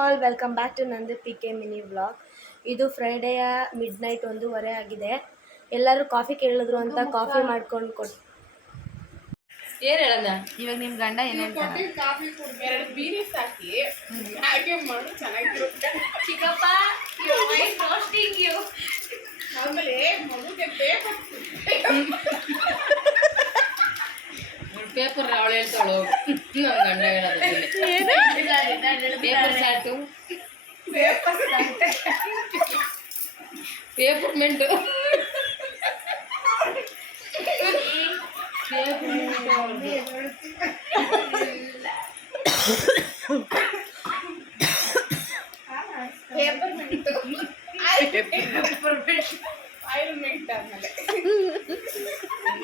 All welcome back to ನಂದು P K mini vlog. ಇದು ಫ್ರೈಡೆಯ midnight 1:30 ಆಗಿದೆ. ಎಲ್ಲರೂ ಕಾಫಿ ಕೇಳಿದ್ರು ಅಂತ ಕಾಫಿ ಮಾಡ್ಕೊಂಡು ಕೊಟ್ಟು ಏನು ಹೇಳೋಣ ಇವಾಗ ನಿಮ್ಮ ಗಂಡ ಏನು ಹೇಳ್ತಾರೆ? ಕಾಫಿ ಎರಡು ಬೀರಿ ಸಾಕಿ ಹಾಗೆ ಮಾಡು ಚೆನ್ನಾಗಿರುತ್ತೆ ಚಿಕ್ಕಪ್ಪ ರೋಸ್ಟಿಂಗ್ ಯು ಆಮೇಲೆ ಮಗುಗೆ ಪೇಪರ್ ಅವಳು ಹೇಳ್ತಾಳು ನಮ್ಮ ಗಂಡ ಹೇಳೋದು ಪೇಪರ್ ಸಾಕು ಪೇಪರ್ ಮೆಂಟು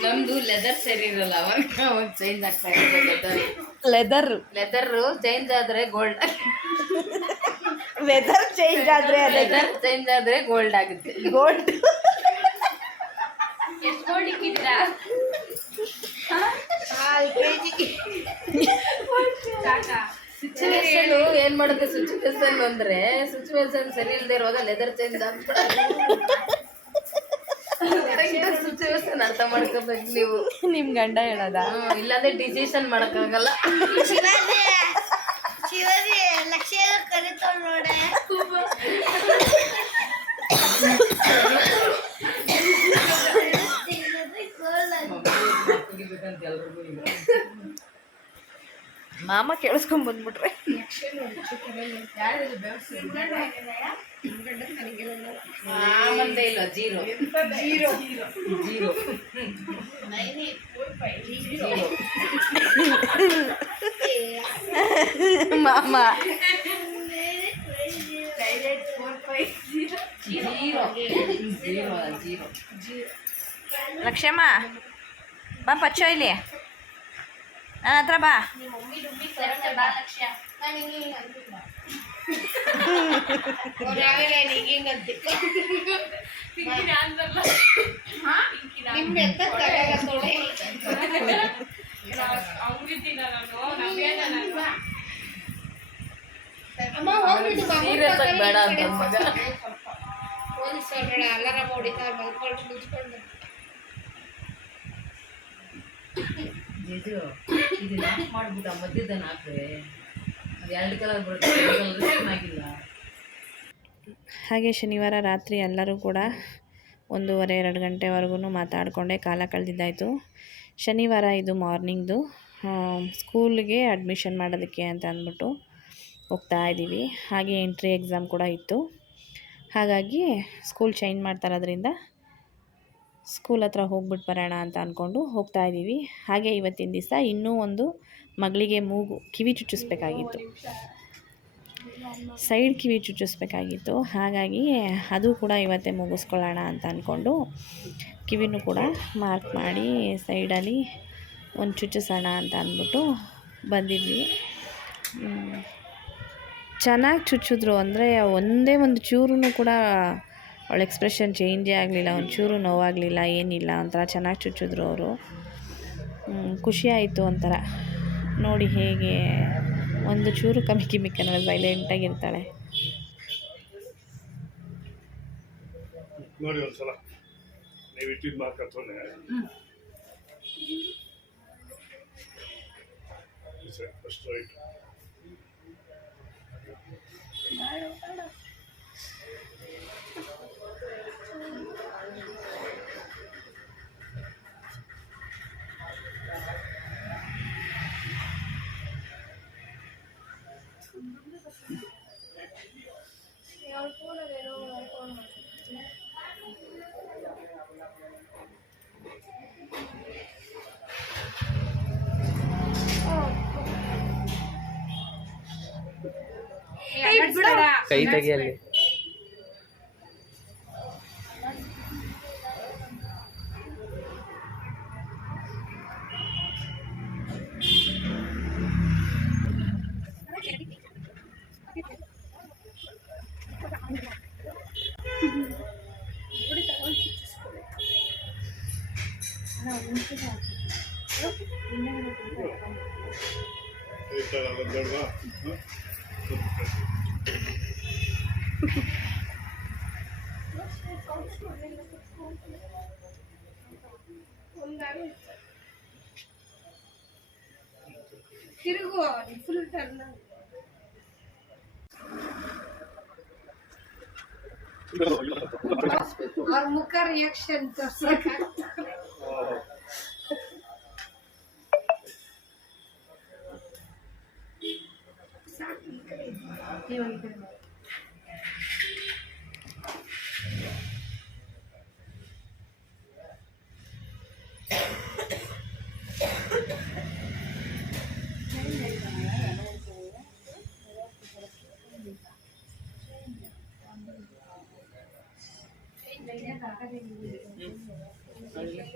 ನಮ್ದು ಲೆದರ್ ಸರಿ ಇರಲ್ಲ ಅವಾಗ ಚೇಂಜ್ ಆಗ್ತಾ ಇದೆ. ಲೆದರ್ ಚೇಂಜ್ ಆದ್ರೆ ಗೋಲ್ಡ್, ವೆದರ್ ಚೇಂಜ್ ಆದರೆ ಲೆದರ್ ಚೇಂಜ್ ಆದ್ರೆ ಗೋಲ್ಡ್ ಆಗುತ್ತೆ. ಗೋಲ್ಡ್ ಎಷ್ಟು ಗೋಲ್ಡ್ ಇಕ್ಕಿದ್ದೀರಾ? ಸಿಚುವೇಶನ್ ಏನ್ ಮಾಡುತ್ತೆ? ಸಿಚುವೇಶನ್ ಅಂದ್ರೆ ಸಿಚುವೇಶನ್ ಸರಿ ಇಲ್ಲದೆ ಇರುವಾಗ ಲೆದರ್ ಚೇಂಜ್ ಆಗ್ತದೆ. ಸಿಚುವೇಶನ್ ಅರ್ಥ ಮಾಡ್ಕೋಬೇಕು ನೀವು. ನಿಮ್ಮ ಗಂಡ ಹೇಳೋದಾ? ಇಲ್ಲಾಂದ್ರೆ ಡಿಸಿಷನ್ ಮಾಡಕ್ಕಾಗಲ್ಲ. ಮಾಮ ಕೇಳಿಸ್ಕೊಂಡ್ ಬಂದ್ಬಿಟ್ರೆ ಮಂದೆ ಇಲ್ಲ ಜೀರೋ ಜೀರೋ ಜೀರೋ ಮಾಮ ಲಕ್ಷ್ಯಮ್ಮ ಬಾ ಪಚ್ಚೋ ಇಲ್ಲಿ ನನ್ನ ಹತ್ರ ಬಾ. ಸೀರಿಯಸ್ ಆಗಿ ಬೇಡ ಅಂತ ಮಗ ಅಲಾರಾಮ್ ಹೊಡಿತಾರೆ ಮಲ್ಕೊಂಡು ಮುಚ್ಕೊಂಡು. ಇದು ಇದನ್ನ ಮಾಡ್ಬಿಟ್ಟು ಮಧ್ಯದನ್ನ ಹಾಕ್ರೆ ಅದು ಎರಡು ಕಲರ್ ಬರುತ್ತೆ ಆಗಿಲ್ಲ. ಹಾಗೆ ಶನಿವಾರ ರಾತ್ರಿ ಎಲ್ಲರೂ ಕೂಡ 1:30-2 ಗಂಟೆವರೆಗೂ ಮಾತಾಡಿಕೊಂಡೇ ಕಾಲ ಕಳೆದಿದ್ದಾಯಿತು. ಶನಿವಾರ ಇದು ಮಾರ್ನಿಂಗ್ದು ಸ್ಕೂಲ್ಗೆ ಅಡ್ಮಿಷನ್ ಮಾಡೋದಕ್ಕೆ ಅಂತ ಅಂದ್ಬಿಟ್ಟು ಹೋಗ್ತಾ ಇದ್ದೀವಿ. ಹಾಗೆ ಎಂಟ್ರಿ ಎಕ್ಸಾಮ್ ಕೂಡ ಇತ್ತು. ಹಾಗಾಗಿ ಸ್ಕೂಲ್ ಚೇಂಜ್ ಮಾಡ್ತಾರೋದ್ರಿಂದ ಸ್ಕೂಲ್ ಹತ್ರ ಹೋಗ್ಬಿಟ್ಟು ಬರೋಣ ಅಂತ ಅಂದ್ಕೊಂಡು ಹೋಗ್ತಾ ಇದ್ದೀವಿ. ಹಾಗೆ ಇವತ್ತಿನ ದಿವಸ ಇನ್ನೂ ಒಂದು ಮಗಳಿಗೆ ಕಿವಿ ಚುಚ್ಚಿಸ್ಬೇಕಾಗಿತ್ತು, ಸೈಡ್ ಕಿವಿ ಚುಚ್ಚಿಸ್ಬೇಕಾಗಿತ್ತು. ಹಾಗಾಗಿ ಅದು ಕೂಡ ಇವತ್ತೇ ಮುಗಿಸ್ಕೊಳ್ಳೋಣ ಅಂತ ಅಂದ್ಕೊಂಡು ಕಿವಿನೂ ಕೂಡ ಮಾರ್ಕ್ ಮಾಡಿ ಸೈಡಲ್ಲಿ ಒಂದು ಚುಚ್ಚಿಸೋಣ ಅಂತ ಅಂದ್ಬಿಟ್ಟು ಬಂದಿದ್ವಿ. ಚೆನ್ನಾಗಿ ಚುಚ್ಚಿದ್ರು, ಅಂದರೆ ಒಂದೇ ಒಂದು ಚೂರು ಕೂಡ ಅವಳ ಎಕ್ಸ್ಪ್ರೆಷನ್ ಚೇಂಜೇ ಆಗಲಿಲ್ಲ, ಒಂಚೂರು ನೋವಾಗಲಿಲ್ಲ, ಏನಿಲ್ಲ, ಒಂಥರ ಚೆನ್ನಾಗಿ ಚುಚ್ಚಿದ್ರು ಅವರು. ಖುಷಿಯಾಯಿತು ಒಂಥರ ನೋಡಿ, ಹೇಗೆ ಒಂದು ಚೂರು ಕಮ್ಮಿ ಕನ್ನಡ ಸೈಲೆಂಟಾಗಿರ್ತಾಳೆ. ನೋಡಿ ಒಂದ್ಸಲ ನೀವು ಇಟ್ಟಿದ್ದು ಮಾತಾಡ್ತಾನೆ ಫಸ್ಟ್ ರೈಟ್. ಕೈ ತೆಗಿಯಲ್ಲಿ ತಿರುಗು ಫುಲ್ ಟರ್ನ್ ಅವ್ರ ಮುಖ ರಿಯಾಕ್ಷನ್ ತೋರ್ಸಕ್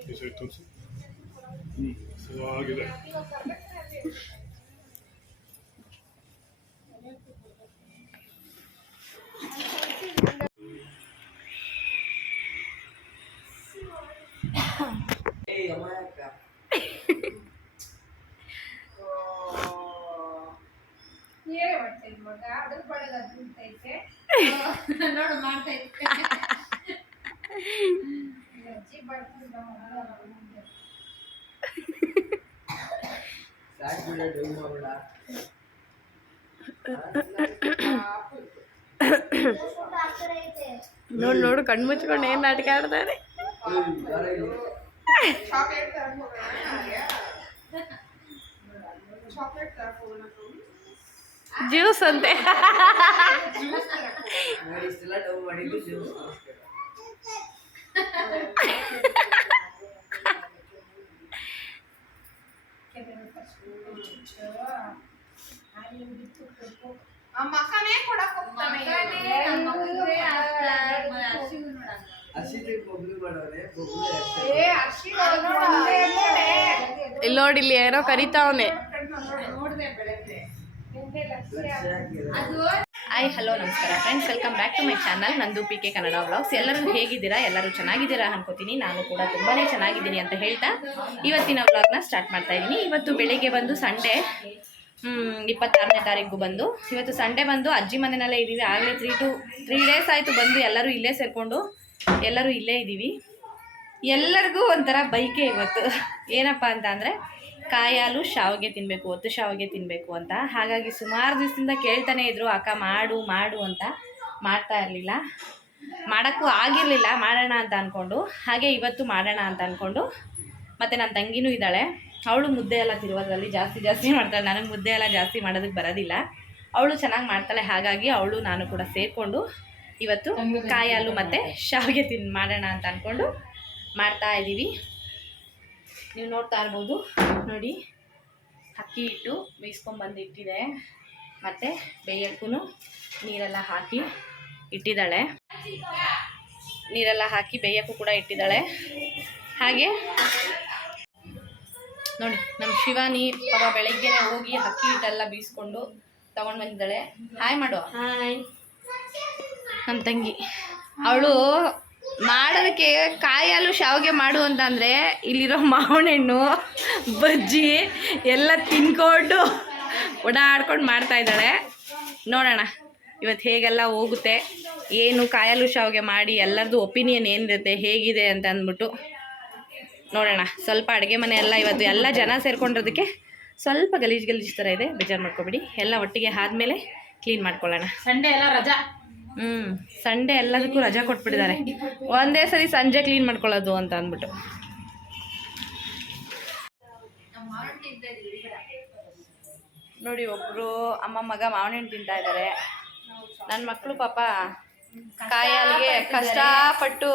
ಈ ಸೈಡ್ ತೋರಿಸು. ಸೊ ಆಗಿದೆ. ಏನೇ ಮಾಡ್ತಾ ಇದ್ ಮಗ ಅದ್ರ ಬಡಗ ಅದ್ರೈತೆ ನೋಡು ಮಾಡ್ತಾ ಇದ್ದೆ ಅಜ್ಜಿ ಬರ್ತಿದ್ದ ನೋಡು ನೋಡು ಕಣ್ಣು ಮುಚ್ಕೊಂಡು ಏನು ನಾಟಕ ಆಡ್ತಾರೆ. ಜ್ಯೂಸ್ ಅಂತೆ. ಆ ಮಕ್ಕನೇ ಕೊಡಕ್ ಹೋಗ್ತಾನೆ ಇಲ್ಲಿ ನೋಡಿ, ಇಲ್ಲಿ ಏನೋ ಕರಿತಾವನೆ. ಹಾಯ್ ಹಲೋ ನಮಸ್ಕಾರ friends, welcome back to my channel ನಂದು PK ಕನ್ನಡ ವ್ಲಾಗ್ಸ್. ಎಲ್ಲರೂ ಹೇಗಿದ್ದೀರಾ? ಎಲ್ಲರೂ ಚೆನ್ನಾಗಿದ್ದೀರಾ ಅನ್ಕೋತೀನಿ. ನಾನು ಕೂಡ ತುಂಬಾ ಚೆನ್ನಾಗಿದ್ದೀನಿ ಅಂತ ಹೇಳ್ತಾ ಇವತ್ತಿನ ವ್ಲಾಗ್ನ ಸ್ಟಾರ್ಟ್ ಮಾಡ್ತಾ ಇದ್ದೀನಿ. ಇವತ್ತು ಬೆಳಿಗ್ಗೆ ಬಂದು ಸಂಡೇ 26ನೇ ತಾರೀಕು ಬಂದು, ಇವತ್ತು ಸಂಡೇ ಬಂದು ಅಜ್ಜಿ ಮನೆಯಲ್ಲೇ ಇದ್ದೀವಿ. ಆಗಲೇ 3 ಡೇಸ್ ಆಯಿತು ಬಂದು. ಎಲ್ಲರೂ ಇಲ್ಲೇ ಸೇರಿಕೊಂಡು ಎಲ್ಲರೂ ಇಲ್ಲೇ ಇದ್ದೀವಿ. ಎಲ್ಲರಿಗೂ ಒಂಥರ ಬೈಕೆ ಇವತ್ತು. ಏನಪ್ಪ ಅಂತ ಅಂದರೆ ಕಾಯಿ ಹಾಲು ಶಾವಿಗೆ ತಿನ್ನಬೇಕು, ಒತ್ತು ಶಾವಿಗೆ ತಿನ್ನಬೇಕು ಅಂತ. ಹಾಗಾಗಿ ಸುಮಾರು ದಿವಸದಿಂದ ಕೇಳ್ತಾನೆ ಇದ್ದರು, ಅಕ್ಕ ಮಾಡು ಮಾಡು ಅಂತ. ಮಾಡ್ತಾ ಇರಲಿಲ್ಲ, ಮಾಡೋಕ್ಕೂ ಆಗಿರಲಿಲ್ಲ. ಮಾಡೋಣ ಅಂತ ಅಂದ್ಕೊಂಡು ಹಾಗೆ ಇವತ್ತು ಮಾಡೋಣ ಅಂತ ಅಂದ್ಕೊಂಡು, ಮತ್ತು ನನ್ನ ತಂಗಿನೂ ಇದ್ದಾಳೆ. ಅವಳು ಮುದ್ದೆ ಎಲ್ಲ ತಿರುವುದರಲ್ಲಿ ಜಾಸ್ತಿ ಮಾಡ್ತಾಳೆ. ನನಗೆ ಮುದ್ದೆ ಎಲ್ಲ ಜಾಸ್ತಿ ಮಾಡೋದಕ್ಕೆ ಬರೋದಿಲ್ಲ. ಅವಳು ಚೆನ್ನಾಗಿ ಮಾಡ್ತಾಳೆ. ಹಾಗಾಗಿ ಅವಳು ನಾನು ಕೂಡ ಸೇರಿಕೊಂಡು ಇವತ್ತು ಕಾಯಿ ಹಾಲು ಮತ್ತು ಶಾವಿಗೆ ಮಾಡೋಣ ಅಂತ ಅಂದ್ಕೊಂಡು ಮಾಡ್ತಾ ಇದ್ದೀವಿ. ನೀವು ನೋಡ್ತಾ ಇರ್ಬೋದು ನೋಡಿ, ಅಕ್ಕಿ ಹಿಟ್ಟು ಬೇಯಿಸ್ಕೊಂಬಂದು ಇಟ್ಟಿದೆ, ಮತ್ತು ಬೇಯಕ್ಕೂ ನೀರೆಲ್ಲ ಹಾಕಿ ಇಟ್ಟಿದ್ದಾಳೆ. ನೀರೆಲ್ಲ ಹಾಕಿ ಬೇಯಕ್ಕೂ ಕೂಡ ಇಟ್ಟಿದ್ದಾಳೆ. ಹಾಗೆ ನೋಡಿ, ನಮ್ಮ ಶಿವಾನಿ ಪಾಪ ಬೆಳಗ್ಗೆನೆ ಹೋಗಿ ಅಕ್ಕಿ ಹಿಟ್ಟೆಲ್ಲ ಬೀಸ್ಕೊಂಡು ತೊಗೊಂಡು ಬಂದಿದ್ದಾಳೆ. ಹಾಯ್ ಮಾಡು. ಹಾಯ್. ನಮ್ಮ ತಂಗಿ ಅವಳು ಮಾಡೋದಕ್ಕೆ ಕಾಯಿ ಹಾಲು ಶಾವಿಗೆ ಮಾಡು ಅಂತಂದರೆ ಇಲ್ಲಿರೋ ಮಾವಿನ ಹಣ್ಣು ಬಜ್ಜಿ ಎಲ್ಲ ತಿನ್ಕೊಂಡು ಓಡಾಡ್ಕೊಂಡು ಮಾಡ್ತಾಯಿದ್ದಾಳೆ. ನೋಡೋಣ ಇವತ್ತು ಹೇಗೆಲ್ಲ ಹೋಗುತ್ತೆ, ಏನು ಕಾಯಿ ಹಾಲು ಶಾವಿಗೆ ಮಾಡಿ ಎಲ್ಲರದ್ದು ಒಪಿನಿಯನ್ ಏನಿರುತ್ತೆ, ಹೇಗಿದೆ ಅಂತ ಅಂದ್ಬಿಟ್ಟು ನೋಡೋಣ. ಸ್ವಲ್ಪ ಅಡುಗೆ ಮನೆ ಎಲ್ಲ ಇವತ್ತು ಎಲ್ಲ ಜನ ಸೇರ್ಕೊಂಡಿರೋದಕ್ಕೆ ಸ್ವಲ್ಪ ಗಲೀಜು ಥರ ಇದೆ, ಬೇಜಾರು ಮಾಡ್ಕೊಬೇಡಿ. ಎಲ್ಲ ಒಟ್ಟಿಗೆ ಆದಮೇಲೆ ಕ್ಲೀನ್ ಮಾಡ್ಕೊಳ್ಳೋಣ. ಸಂಡೇ ಎಲ್ಲ ರಜಾ. ಸಂಡೇ ಎಲ್ಲದಕ್ಕೂ ರಜಾ ಕೊಟ್ಬಿಟ್ಟಿದ್ದಾರೆ. ಒಂದೇ ಸರಿ ಸಂಜೆ ಕ್ಲೀನ್ ಮಾಡ್ಕೊಳ್ಳೋದು ಅಂತ ಅಂದ್ಬಿಟ್ಟು. ನೋಡಿ, ಒಬ್ಬರು ಅಮ್ಮ ಮಗ ಮಾವಿನ ಹಣ್ಣು ತಿಂತಾ ಇದ್ದಾರೆ. ನನ್ನ ಮಕ್ಕಳು ಪಾಪ ಕಾಯಿ ಹಾಲಿಗೆ ಕಷ್ಟಪಟ್ಟು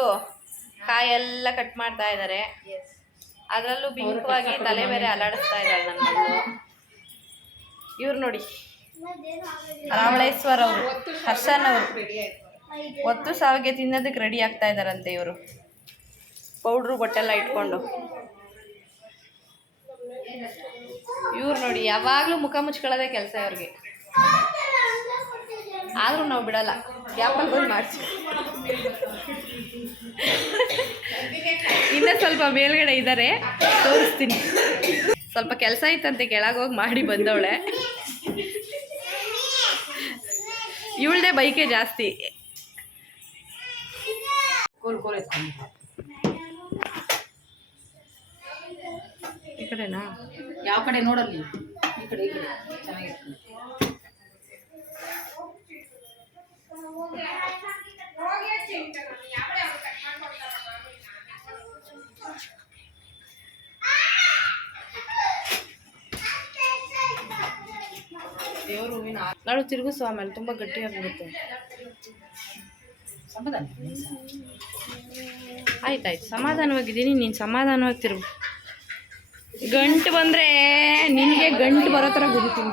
ಕಾಯೆಲ್ಲ ಕಟ್ ಮಾಡ್ತಾ ಇದ್ದಾರೆ. ಅದರಲ್ಲೂ ಬಿಂಕವಾಗಿ ತಲೆ ಬೇರೆ ಅಲ್ಲಾಡಿಸ್ತಾ ಇದ್ದಾರೆ ನನ್ನ ಮಗಳು. ಇವ್ರು ನೋಡಿ, ರಾವಳೇಶ್ವರ್ ಅವರು, ಹರ್ಷನ್ ಅವರು ಒತ್ತು ಸಾವಿಗೆ ತಿನ್ನೋದಕ್ಕೆ ರೆಡಿ ಆಗ್ತಾ ಇದ್ದಾರಂತೆ. ಇವರು ಪೌಡ್ರು ಬಟ್ಟೆಲ್ಲ ಇಟ್ಕೊಂಡು. ಇವ್ರು ನೋಡಿ, ಯಾವಾಗಲೂ ಮುಖ ಮುಚ್ಕೊಳ್ಳೋದೇ ಕೆಲಸ ಇವ್ರಿಗೆ. ಆದರೂ ನಾವು ಬಿಡಲ್ಲ, ಗ್ಯಾಪಲ್ಲಿ ಬಂದು ಮಾಡ್ತೀವಿ. ಇನ್ನೂ ಸ್ವಲ್ಪ ಮೇಲ್ಗಡೆ ಇದ್ದಾರೆ, ತೋರಿಸ್ತೀನಿ. ಸ್ವಲ್ಪ ಕೆಲಸ ಇತ್ತಂತೆ, ಕೆಳಗೋಗಿ ಮಾಡಿ ಬಂದವಳೆ. ಇವಳದೇ ಬೈಕೆ ಜಾಸ್ತಿ. ಕೋಲ್ ಕೋಲ್ ಎತ್ಕೊಂಡು ಈ ಕಡೆನಾ? ಯಾವ ಕಡೆ ನೋಡಲ್ಲಿ, ಈ ಕಡೆ ಚೆನ್ನಾಗಿರ್ತದೆ. ದೇವ್ರ ಹೂವಿನ ನಾಳು ತಿರುಗಿಸು, ಆಮೇಲೆ ತುಂಬ ಗಟ್ಟಿಯಾಗಿರುತ್ತೆ. ಸಮಾಧಾನ. ಆಯ್ತಾಯ್ತು, ಸಮಾಧಾನವಾಗಿದ್ದೀನಿ, ನೀನು ಸಮಾಧಾನವಾಗಿ ತಿರುಗು. ಗಂಟು ಬಂದರೆ ನಿನಗೆ ಗಂಟು ಬರೋ ಥರ ಗುರಿತೀನಿ.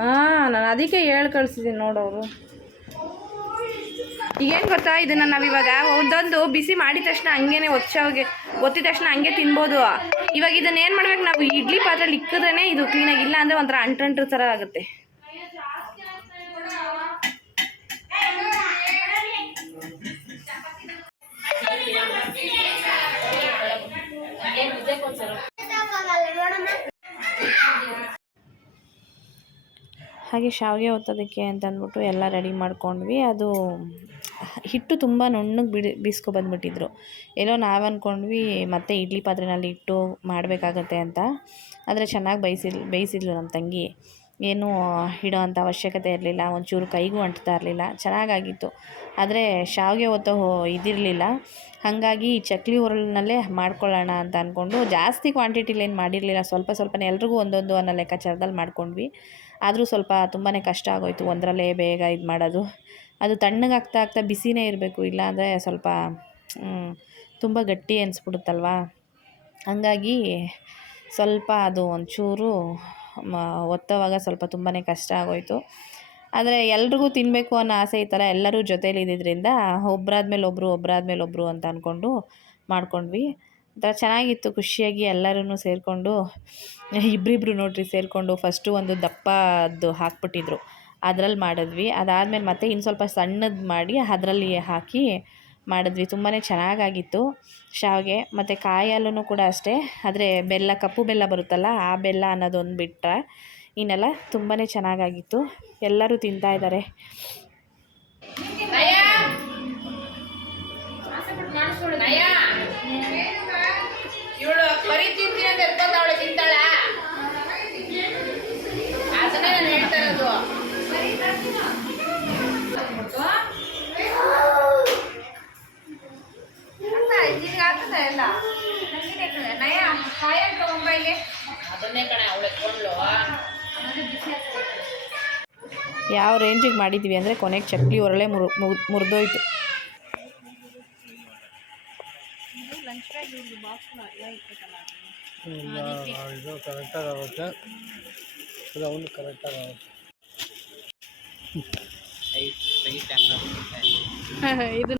ಹಾಂ, ನಾನು ಅದಕ್ಕೆ ಹೇಳಿ ಕಳಿಸಿದ್ದೀನಿ ನೋಡೋರು. ಈಗೇನು ಗೊತ್ತಾ, ಇದನ್ನು ನಾವಿವಾಗ ಒಂದೊಂದು ಬಿಸಿ ಮಾಡಿದ ತಕ್ಷಣ ಹಂಗೇನೆ ಒತ್ತಿದ ತಕ್ಷಣ ಹಂಗೆ ತಿನ್ಬೋದು. ಇವಾಗ ಇದನ್ನ ಏನು ಮಾಡ್ಬೇಕು, ನಾವು ಇಡ್ಲಿ ಪಾತ್ರೆಲಿ ಇಕ್ಕಿದ್ರೇ ಇದು ಕ್ಲೀನಾಗಿಲ್ಲ ಅಂದರೆ ಒಂಥರ ಅಂಟು ಥರ ಆಗುತ್ತೆ. ಹಾಗೆ ಶಾವಿಗೆ ಒತ್ತೋದಕ್ಕೆ ಅಂತ ಅಂದ್ಬಿಟ್ಟು ಎಲ್ಲ ರೆಡಿ ಮಾಡ್ಕೊಂಡ್ವಿ. ಅದು ಹಿಟ್ಟು ತುಂಬ ನುಣ್ಣಗೆ ಬೀಸ್ಕೊಬಂದ್ಬಿಟ್ಟಿದ್ರು. ಎಲ್ಲೋ ನಾವು ಅಂದ್ಕೊಂಡ್ವಿ ಮತ್ತೆ ಇಡ್ಲಿ ಪಾತ್ರೆನಲ್ಲಿ ಇಟ್ಟು ಮಾಡಬೇಕಾಗತ್ತೆ ಅಂತ. ಆದರೆ ಚೆನ್ನಾಗಿ ಬೇಯಿಸಿದ್ಲು ನಮ್ಮ ತಂಗಿ. ಏನೂ ಇಡೋ ಅಂಥ ಅವಶ್ಯಕತೆ ಇರಲಿಲ್ಲ, ಒಂಚೂರು ಕೈಗೂ ಅಂಟ್ತಾ ಇರಲಿಲ್ಲ, ಚೆನ್ನಾಗಾಗಿತ್ತು. ಆದರೆ ಶಾವಿಗೆ ಒತ್ತೋ ಇದಿರಲಿಲ್ಲ. ಹಾಗಾಗಿ ಚಕ್ಲಿ ಉರಳಿನಲ್ಲೇ ಮಾಡ್ಕೊಳ್ಳೋಣ ಅಂತ ಅಂದ್ಕೊಂಡು ಜಾಸ್ತಿ ಕ್ವಾಂಟಿಟಿಲೇನು ಮಾಡಿರಲಿಲ್ಲ, ಸ್ವಲ್ಪನೇ ಎಲ್ರಿಗೂ ಒಂದೊಂದು ಅನ್ನೋ ಲೆಕ್ಕಾಚಾರದಲ್ಲಿ ಮಾಡ್ಕೊಂಡ್ವಿ. ಆದರೂ ಸ್ವಲ್ಪ ತುಂಬಾ ಕಷ್ಟ ಆಗೋಯಿತು ಒಂದರಲ್ಲೇ ಬೇಗ ಇದು ಮಾಡೋದು. ಅದು ತಣ್ಣಗಾಗ್ತಾ ಬಿಸಿನೇ ಇರಬೇಕು, ಇಲ್ಲಾಂದರೆ ಸ್ವಲ್ಪ ತುಂಬ ಗಟ್ಟಿ ಅನಿಸ್ಬಿಡುತ್ತಲ್ವ. ಹಾಗಾಗಿ ಸ್ವಲ್ಪ ಅದು ಒಂಚೂರು ಒತ್ತೋವಾಗ ಸ್ವಲ್ಪ ತುಂಬಾ ಕಷ್ಟ ಆಗೋಯಿತು. ಆದರೆ ಎಲ್ರಿಗೂ ತಿನ್ನಬೇಕು ಅನ್ನೋ ಆಸೆ ಈ ಥರ ಎಲ್ಲರೂ ಜೊತೇಲಿ ಇದ್ದಿದ್ದರಿಂದ ಒಬ್ಬರಾದ್ಮೇಲೆ ಒಬ್ಬರು ಅಂತ ಅಂದ್ಕೊಂಡು ಮಾಡ್ಕೊಂಡ್ವಿ. ಒಂಥರ ಚೆನ್ನಾಗಿತ್ತು, ಖುಷಿಯಾಗಿ ಎಲ್ಲರೂ ಸೇರಿಕೊಂಡು ಇಬ್ಬರಿಬ್ರು ನೋಡ್ರಿ ಸೇರಿಕೊಂಡು ಫಸ್ಟು ಒಂದು ದಪ್ಪದ್ದು ಹಾಕ್ಬಿಟ್ಟಿದ್ರು, ಅದ್ರಲ್ಲಿ ಮಾಡಿದ್ವಿ. ಅದಾದಮೇಲೆ ಮತ್ತೆ ಇನ್ನು ಸ್ವಲ್ಪ ಸಣ್ಣದು ಮಾಡಿ ಅದರಲ್ಲಿ ಹಾಕಿ ಮಾಡಿದ್ವಿ. ತುಂಬಾ ಚೆನ್ನಾಗಾಗಿತ್ತು ಶಾವಿಗೆ. ಮತ್ತು ಕಾಯಿ ಹಾಲೂ ಕೂಡ ಅಷ್ಟೇ, ಆದರೆ ಬೆಲ್ಲ, ಕಪ್ಪು ಬೆಲ್ಲ ಬರುತ್ತಲ್ಲ, ಆ ಬೆಲ್ಲ ಅನ್ನೋದೊಂದು ಬಿಟ್ಟರೆ ಇನ್ನೆಲ್ಲ ತುಂಬಾ ಚೆನ್ನಾಗಾಗಿತ್ತು. ಎಲ್ಲರೂ ತಿಂತಾಯಿದ್ದಾರೆ. ಇವಳು ಬರೀ ತಿಂತೀನಿ ಅಂತ ಎತ್ಕೊಂಡವಳು ತಿಂತಾಳ, ಅದನ್ನೇ ನಾನು ಹೇಳ್ತಾ ಇರೋದು. ಅದನ್ನೇ ಕಣೆ ಅವಳು ಎತ್ಕೊಂಡ್ಲು. ಯಾವ ರೇಂಜಿಗೆ ಮಾಡಿದ್ವಿ ಅಂದರೆ ಕೊನೆಗೆ ಚಕ್ಲಿ ಒರಳೆ ಮುರಿದೋಯ್ತು. ಇದು ಕರೆಕ್ಟಾಗಿ ಆಗುತ್ತೆ, ರೌಂಡ್ ಕರೆಕ್ಟಾಗಿ ಆಗುತ್ತೆ. ಇದು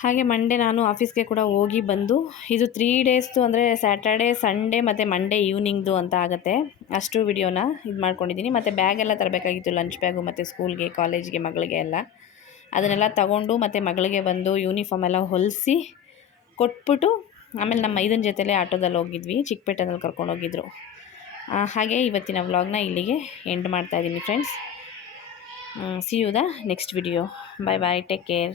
ಹಾಗೆ ಮಂಡೇ ನಾನು ಆಫೀಸ್ಗೆ ಕೂಡ ಹೋಗಿ ಬಂದು, ಇದು 3 ಡೇಸ್ದು ಅಂದರೆ ಸ್ಯಾಟರ್ಡೇ, ಸಂಡೇ ಮತ್ತು ಮಂಡೇ ಈವ್ನಿಂಗ್ದು ಅಂತ ಆಗುತ್ತೆ. ಅಷ್ಟು ವಿಡಿಯೋನ ಇದು ಮಾಡ್ಕೊಂಡಿದ್ದೀನಿ. ಮತ್ತು ಬ್ಯಾಗೆಲ್ಲ ತರಬೇಕಾಗಿತ್ತು, ಲಂಚ್ ಬ್ಯಾಗು ಮತ್ತು ಸ್ಕೂಲ್ಗೆ, ಕಾಲೇಜ್ಗೆ, ಮಗಳಿಗೆ ಎಲ್ಲ. ಅದನ್ನೆಲ್ಲ ತಗೊಂಡು ಮತ್ತು ಮಗಳಿಗೆ ಬಂದು ಯೂನಿಫಾರ್ಮ್ ಎಲ್ಲ ಹೊಲಿಸಿ ಕೊಟ್ಬಿಟ್ಟು ಆಮೇಲೆ ನಮ್ಮ ಮೈದನ ಜೊತೆಲೇ ಆಟೋದಲ್ಲಿ ಹೋಗಿದ್ವಿ, ಚಿಕ್ಕಪೇಟೆನಲ್ಲಿ ಕರ್ಕೊಂಡೋಗಿದ್ರು. ಹಾಗೆ ಇವತ್ತಿನ ವ್ಲಾಗ್ನ ಇಲ್ಲಿಗೆ ಎಂಡ್ ಮಾಡ್ತಾಯಿದ್ದೀನಿ friends. See you the next video. Bye bye, take care.